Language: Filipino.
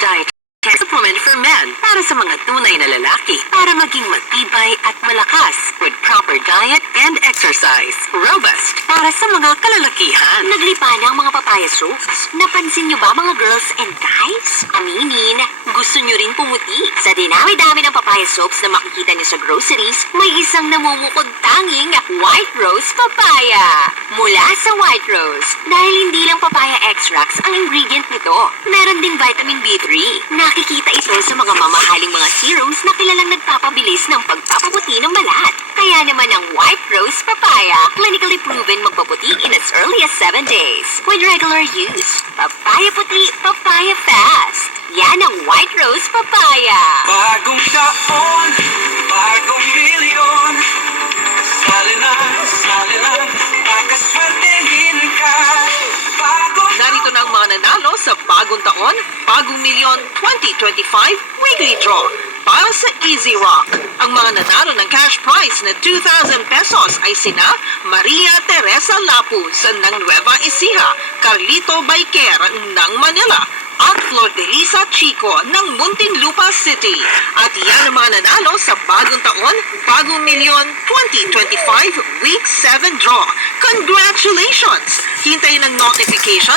Diet Supplement for Men para sa mga tunay na lalaki para maging matibay at malakas with proper diet and exercise. Robust para sa mga kalalakihan. Naglipa na ang mga papaya soaps. Napansin niyo ba mga girls and guys? Aminin, gusto niyo rin pumuti. Sa dinami-dami ng papaya soaps na makikita niyo sa groceries, may isang namumukod tanging White Rose Papaya. Mula sa White Rose, dahil hindi lang papaya extracts ang ingredient nito, meron ding vitamin B3. Nakikita ito sa mga mamahaling mga serums na kilalang nagpapabilis ng pagpapaputi ng balat. Kaya naman ang White Rose Papaya, clinically proven magpaputi in as early as 7 days. With regular use, papaya puti, papaya fast. Yan ang White Rose Papaya. Bagong taon, bagong milyon. Sali na, kakaswertehin ka. Bagong Narito na ang mga nanalo sa bagong taon, bagong milyon 2025 weekly draw. Para sa Easy Rock, ang mga nanalo ng cash prize na 2,000 pesos ay sina Maria Teresa Lapuz ng Nueva Ecija, Carlito Baiker ng Manila, at Flor de Lisa Chico ng Muntinlupa City. At yan ang mga nanalo sa bagong taon, bagong milyon 2025 Week 7 Draw. Congratulations! Hintayin ang notification